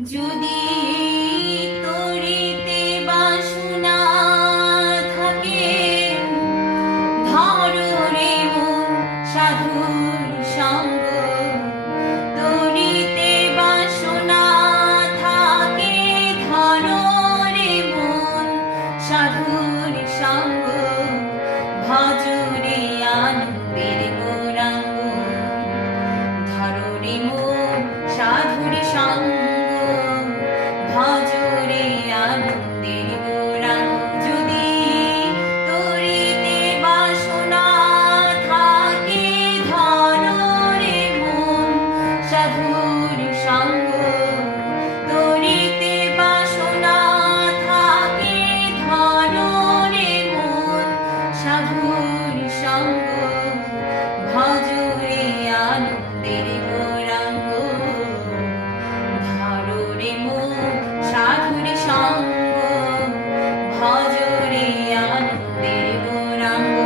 যদি তরিতে বাসনা থাকে, ধরো রে মন সাধুর সঙ্গ। তরিতে বাসনা থাকে, ধরো রে মন সাধুর সঙ্গ। ভজ রে আনন্দের গৌরাঙ্গ, ধরো রে মন সাধুর সঙ্গ। ভজ রে আনন্দের গৌরাঙ্গ। যদি তরিতে বাসনা থাকে, ধরো রে মন সাধুর সঙ্গ। তরিতে বাসনা থাকে, ধরো রে মন সাধুর সঙ্গ। ভজ রে আনন্দের গৌরাঙ্গ, ধরো রে মন সাধুর সঙ্গ। ভজ রে আনন্দের গৌরাঙ্গ।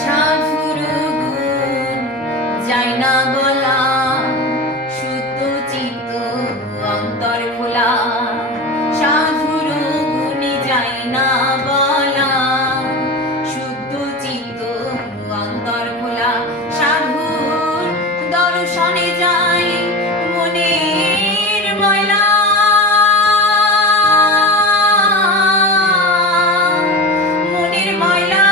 সাধুর গুণ যায় না বলা, শুদ্ধ চিত্ত অন্তর খোলা। সাধুর গুণ যায় না বলা, শুদ্ধ চিত্ত অন্তর খোলা। সাধুর দর্শনে যায় মনের ময়লা, মনের ময়লা।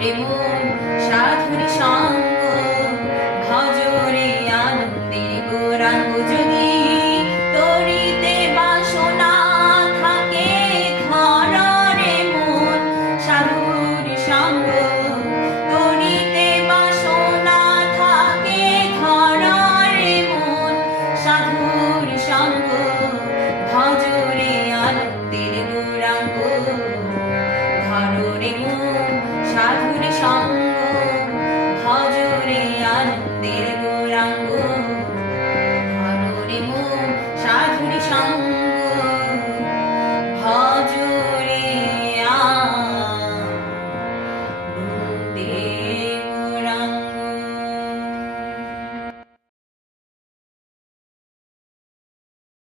রে মন